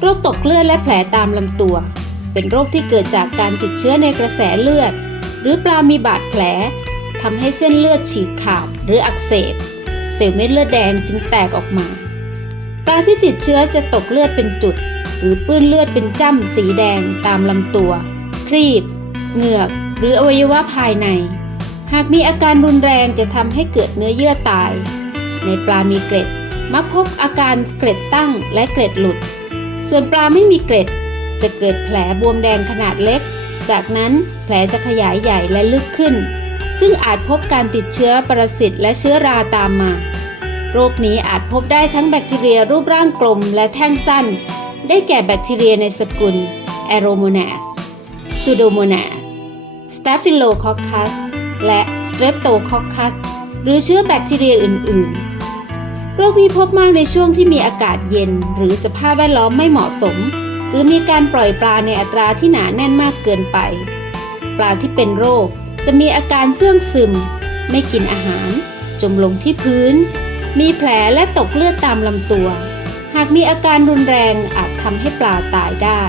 โรคตกเลือดและแผลตามลำตัว เป็นโรคที่เกิดจากการติดเชื้อในกระแสเลือด หรือปลามีบาดแผลทำให้เส้นเลือดฉีกขาดหรืออักเสบ เซลล์เม็ดเลือดแดงจึงแตกออกมาปลาที่ติดเชื้อจะตกเลือดเป็นจุด หรือปื้นเลือดเป็นจ้ำสีแดงตามลำตัว ครีบ เหงือก หรืออวัยวะภายใน หากมีอาการรุนแรงจะทำให้เกิดเนื้อเยื่อตาย ในปลามีเกล็ด มักพบอาการเกล็ดตั้งและเกล็ดหลุด ส่วนปลาไม่มีเกล็ด จะเกิดแผลบวมแดงขนาดเล็ก จากนั้นแผลจะขยายใหญ่และลึกขึ้น ซึ่งอาจพบการติดเชื้อปรสิตและเชื้อราตามมา โรคนี้อาจพบได้ทั้งแบคทีเรียรูปร่างกลมและแท่งสั้น ได้แก่แบคทีเรียในสกุล Aeromonas Pseudomonas Staphylococcus และ Streptococcus หรือเชื้อแบคทีเรียอื่น ๆ โรคนี้พบมากในช่วงที่มีอากาศเย็น หรือสภาพแวดล้อมไม่เหมาะสม หรือมีการปล่อยปลาในอัตราที่หนาแน่นมากเกินไป ปลาที่เป็นโรคจะมีอาการเสื่องซึม ไม่กินอาหาร จมลงที่พื้น มีแผลและตกเลือดตามลำตัว หากมีอาการรุนแรงอาจทำให้ปลาตายได้